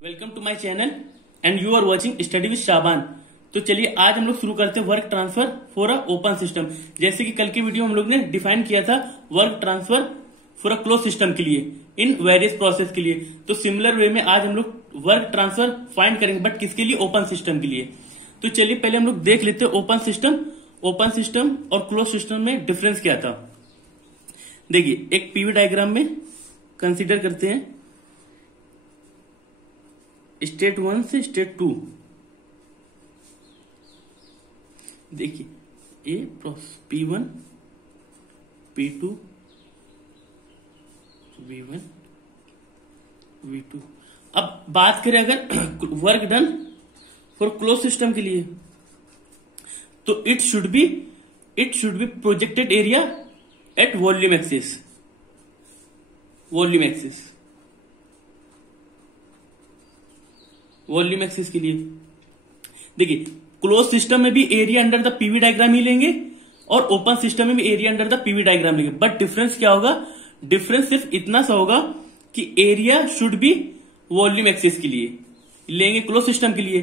Welcome to my channel and you are watching study with Shaban. तो चलिए आज हम लोग शुरू करते हैं work transfer for a open system. जैसे कि कल की वीडियो हम लोग ने डिफाइन किया था work transfer for a close system के लिए इन वेरियस प्रोसेस के लिए। तो सिमिलर वे में आज हम लोग वर्क ट्रांसफर फाइंड करेंगे, बट किसके लिए? ओपन सिस्टम के लिए। तो चलिए पहले हम लोग देख लेते हैं ओपन सिस्टम और क्लोज सिस्टम में डिफरेंस क्या था। देखिए एक पीवी डायग्राम में कंसीडर करते हैं स्टेट 1 से स्टेट 2। देखिए ए P1 P2 V1 V2। अब बात करें अगर work done for close system के लिए, तो it should be projected area at volume axis. Volume axis के लिए देखिए क्लोज सिस्टम में भी area under the PV diagram ही लेंगे और ओपन सिस्टम में भी area under the PV diagram लेंगे। बट डिफरेंस क्या होगा? डिफरेंस सिर्फ इतना सा होगा कि area should be volume axis के लिए लेंगे क्लोज सिस्टम के लिए,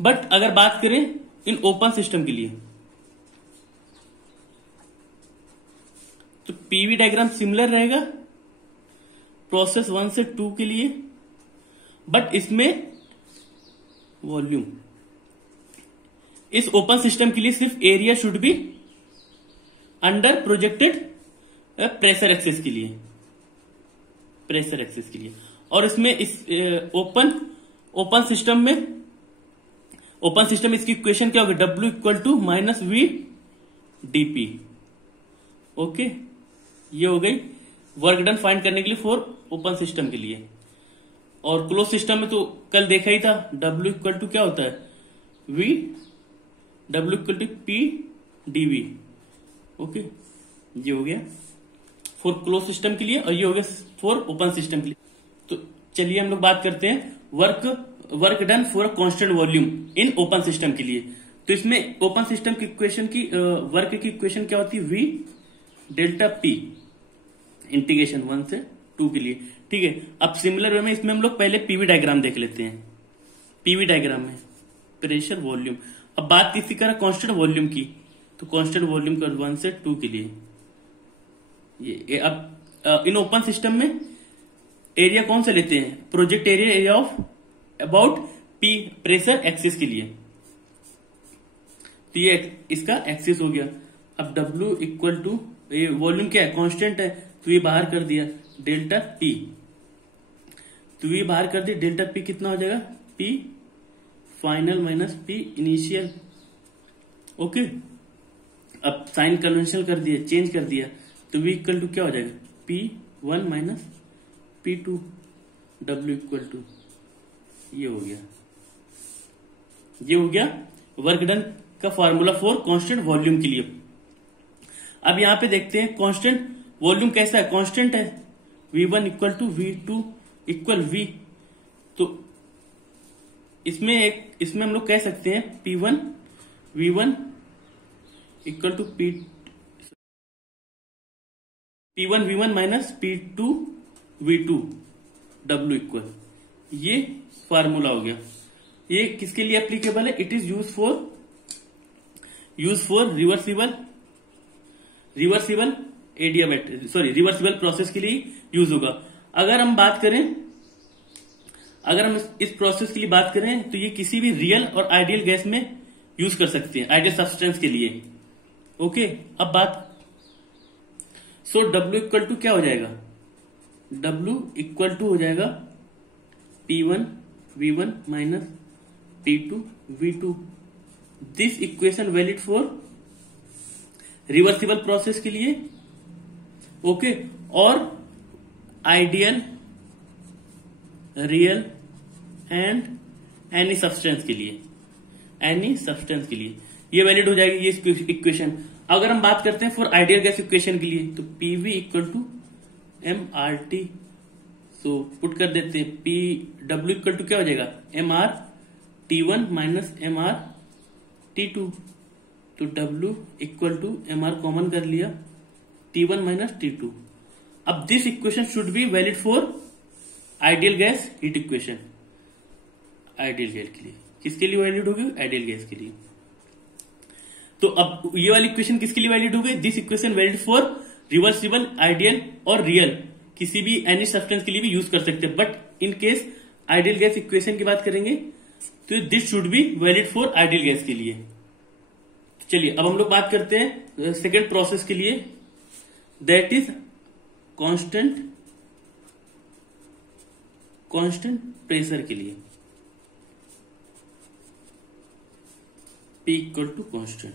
बट अगर बात करें इन ओपन सिस्टम के लिए तो पीवी डायग्राम सिमिलर रहेगा प्रोसेस 1 से 2 के लिए, बट इसमें वॉल्यूम। इस ओपन सिस्टम के लिए सिर्फ area should be under projected pressure axis के लिए, और इसमें इस ओपन सिस्टम इसकी इक्वेशन क्या होगी? W equal to minus V dP. Okay, ये हो गई वर्क डन फाइंड करने के लिए फॉर ओपन सिस्टम के लिए। और क्लोज सिस्टम में तो कल देखा ही था W इक्वल टू क्या होता है? W equal to P dV। Okay, ये हो गया फॉर क्लोज सिस्टम के लिए और ये हो गया फॉर ओपन सिस्टम के लिए। तो चलिए हम लोग बात करते हैं work done for a constant volume in open system के लिए। तो इसमें ओपन सिस्टम की इक्वेशन की वर्क की इक्वेशन क्या होती है? V डेल्टा P इंटीग्रेशन 1 से 2 के लिए। ठीक है, अब सिमिलर वे में इसमें हम लोग पहले पीवी डायग्राम देख लेते हैं। पीवी डायग्राम में प्रेशर वॉल्यूम। अब बात किसी करा कांस्टेंट वॉल्यूम की, तो कांस्टेंट वॉल्यूम का 1 से 2 के लिए ये अब इन ओपन सिस्टम में एरिया कौन सा लेते हैं? Project area of about P pressure axis के लिए। तो ये इसका एक्सिस हो गया। अब W इक्वल टू ये वॉल्यूम क्या है? कांस्टेंट है, तो ये बाहर कर दिया डेल्टा P। तो ये बाहर कर दिया डेल्टा P कितना हो जाएगा? P final minus P initial. Okay, अब साइन कन्वेंशन कर दिया, चेंज कर दिया, तो V इक्वल टू क्या हो जाएगा? P1 minus P2। W equal to ये हो गया वर्क डन का फॉर्मूला फॉर कांस्टेंट वॉल्यूम के लिए। अब यहां पे देखते हैं कांस्टेंट वॉल्यूम कैसा है? कांस्टेंट है, V1 equal to V2 equal V। तो इसमें हम लोग कह सकते हैं P1 V1 equal to P1 V1 minus P2 V2 W equal, ये फार्मूला हो गया। ये किसके लिए एप्लीकेबल है? It is use for reversible adiabatic, reversible process के लिए यूज होगा। अगर हम इस प्रोसेस के लिए बात करें तो ये किसी भी रियल और आइडियल गैस में यूज कर सकते हैं, आइडियल सब्सटेंस के लिए। ओके, अब बात W इक्वल टू क्या हो जाएगा? W इक्वल टू हो जाएगा P1 V1 minus P2 V2। This equation valid for reversible process के लिए, ओके, और ideal, real and any substance के लिए, ये वैलिड हो जाएगी ये इक्वेशन। अगर हम बात करते हैं फॉर आइडियल गैस इक्वेशन के लिए, तो PV equal to MRT। So put कर देते हैं W इक्वल टू क्या हो जाएगा? MRT1 minus MRT2। तो W equal to MR common कर लिया, T1 माइनस T2। अब this equation should be valid for ideal gas heat equation. Ideal gas के लिए। किसके लिए वैलिड होगी? आइडियल गैस के लिए। तो अब ये वाली इक्वेशन किसके लिए वैलिड हो गई? This equation valid for reversible, ideal और रियल, किसी भी एनी सब्सटेंस के लिए भी यूज कर सकते हैं। But in case ideal gas equation की बात करेंगे तो this should be valid for ideal gas के लिए। चलिए अब हम लोग बात करते हैं सेकेंड प्रोसेस के लिए, दैट इज कांस्टेंट प्रेशर के लिए। P equal to constant.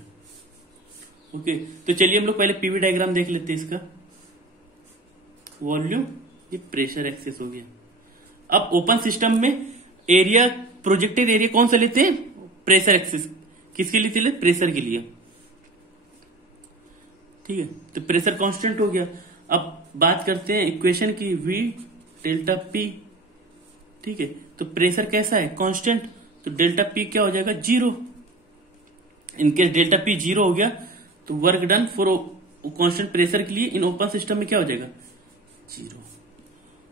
Okay, तो चलिए हम लोग पहले पीवी डायग्राम देख लेते हैं इसका। वॉल्यूम, ये प्रेशर एक्सेस हो गया। अब ओपन सिस्टम में एरिया, प्रोजेक्टेड एरिया कौन सा लेते हैं? Pressure excess. किसके लिए चले? प्रेशर के लिए। ठीक है, तो प्रेशर कांस्टेंट हो गया। अब बात करते हैं इक्वेशन की, V डेल्टा P। ठीक है, तो प्रेशर कैसा है? कांस्टेंट, तो डेल्टा P क्या हो जाएगा? 0। इनकेस डेल्टा P 0 हो गया तो work done for constant pressure के लिए इन ओपन सिस्टम में क्या हो जाएगा? 0।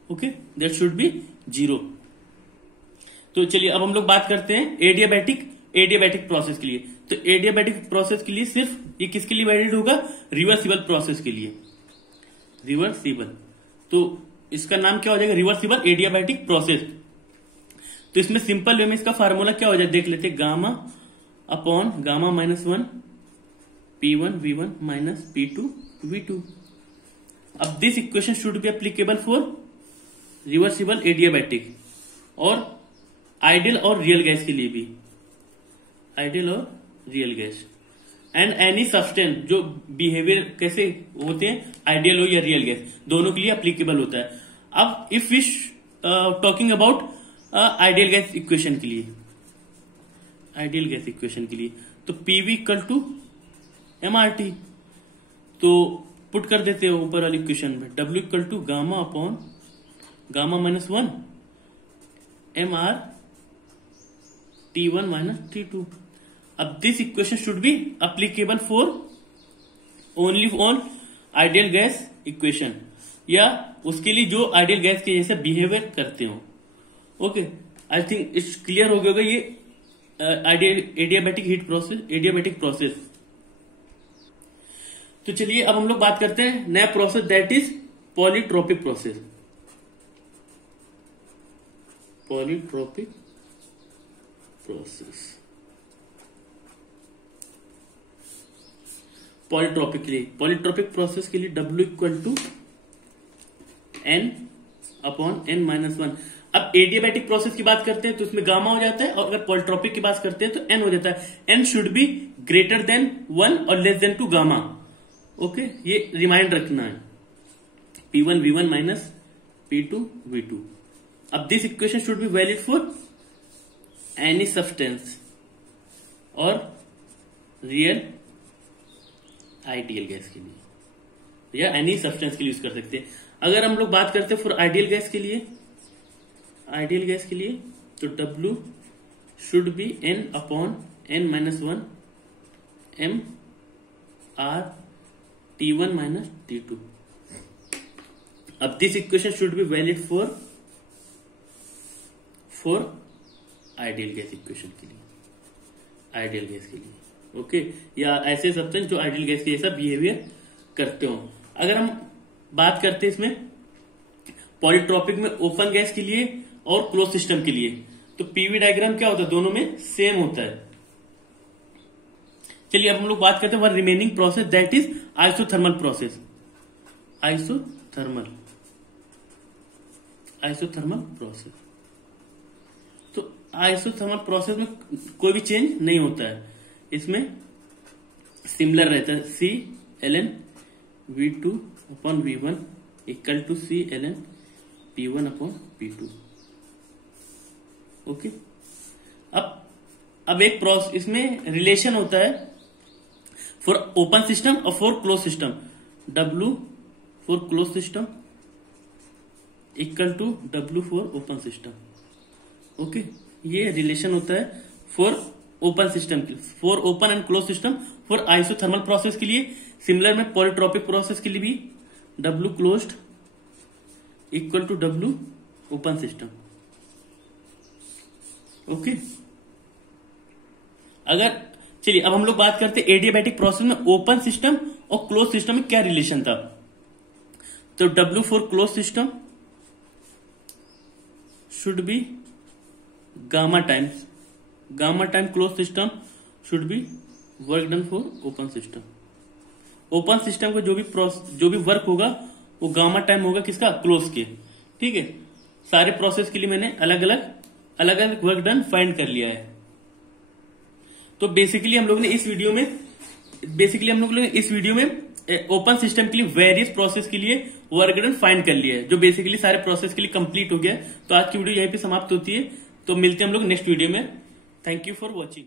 Okay, that should be 0। तो चलिए अब हम लोग बात करते हैं एडियाबैटिक प्रोसेस के लिए। तो एडियाबैटिक प्रोसेस के लिए सिर्फ ये किसके लिए वैलिड होगा? रिवर्सिबल प्रोसेस के लिए। रिवर्सिबल, तो इसका नाम क्या हो जाएगा? Reversible adiabatic process. तो इसमें सिंपल वे में इसका फार्मूला क्या हो जाए देख लेते हैं। Gamma upon gamma -1 P1 V1 minus P2 V2। अब this equation should be applicable for reversible adiabatic और आइडियल और रियल गैस के लिए भी। आइडियल और real gas and any substance जो बिहेवियर कैसे होते हैं, आइडियल हो या रियल गैस, दोनों के लिए एप्लीकेबल होता है। अब if we talking about ideal gas equation के लिए, आइडियल गैस इक्वेशन के लिए तो PV इक्वल टू MRT। तो पुट कर देते हो ऊपर वाली इक्वेशन में, W equal to gamma upon gamma -1 MR T1 minus T2। अब this equation should be applicable for only on ideal gas equation, या उसके लिए जो आइडियल गैस के जैसे बिहेवियर करते हो। Okay, I think it's clear हो गया ये adiabatic heat process, adiabatic process. तो चलिए अब हम लोग बात करते हैं नया process, that is polytropic process. Polytropic process, polytropic के लिए, पॉलीट्रोपिक प्रोसेस के लिए W equal to N upon N -1। अब एडियाबैटिक प्रोसेस की बात करते हैं तो उसमें गामा हो जाता है, और अगर पॉलीट्रोपिक की बात करते हैं तो N हो जाता है। N should be greater than 1 और लेस देन 2 गामा। ओके, ये रिमाइंड रखना है। P1 V1 minus P2 V2। अब this equation should be valid for any substance और रियल आइडियल गैस के लिए, या एनी सब्सटेंस के लिए यूज कर सकते हैं। अगर हम लोग बात करते हैं फॉर आइडियल गैस के लिए, आइडियल गैस के लिए तो W should be N upon N -1 M R T1 minus T2। अब this equation should be valid for ideal gas equation के लिए, आइडियल गैस के लिए। ओके, या ऐसे सब्सटेंस जो आइडियल गैस के जैसा बिहेवियर करते हो। अगर हम बात करते हैं इसमें पॉलीट्रोपिक में ओपन गैस के लिए और क्लोज सिस्टम के लिए, तो पीवी डायग्राम क्या होता है? दोनों में सेम होता है। चलिए अब हम लोग बात करते हैं one remaining process, that is isothermal process. Isothermal process, तो आइसोथर्मल प्रोसेस में कोई भी चेंज नहीं होता है। इसमें सिमिलर रहता है, ClN V2 upon V1 equal to ClN P1 upon P2। Okay, अब एक प्रोसेस इसमें रिलेशन होता है फॉर ओपन सिस्टम और for close system. W for close system equal to W for open system. Okay, ये relation होता है for open system के, for open and close system. For isothermal process के लिए सिमिलर में पॉलीट्रोपिक प्रोसेस के लिए भी W closed equal to W open system. Okay. अगर चलिए अब हम लोग बात करते हैं एडियाबैटिक प्रोसेस में ओपन सिस्टम और क्लोज सिस्टम में क्या रिलेशन था। तो W for close system should be gamma times, gamma time close system should be work done for open system. Open system का जो भी वर्क होगा वो गामा टाइम होगा किसका, क्लोज के। ठीक है, सारे प्रोसेस के लिए मैंने अलग अलग वर्क डन फाइंड कर लिया है। तो बेसिकली हम लोग ने इस वीडियो में ओपन सिस्टम के लिए वेरियस प्रोसेस के लिए वर्क डन फाइंड कर लिया है, जो बेसिकली सारे प्रोसेस के लिए कंप्लीट हो गया है। तो आज की वीडियो यहीं पे समाप्त होती है। तो मिलते हैं हम लोग नेक्स्ट वीडियो में। Thank you for watching.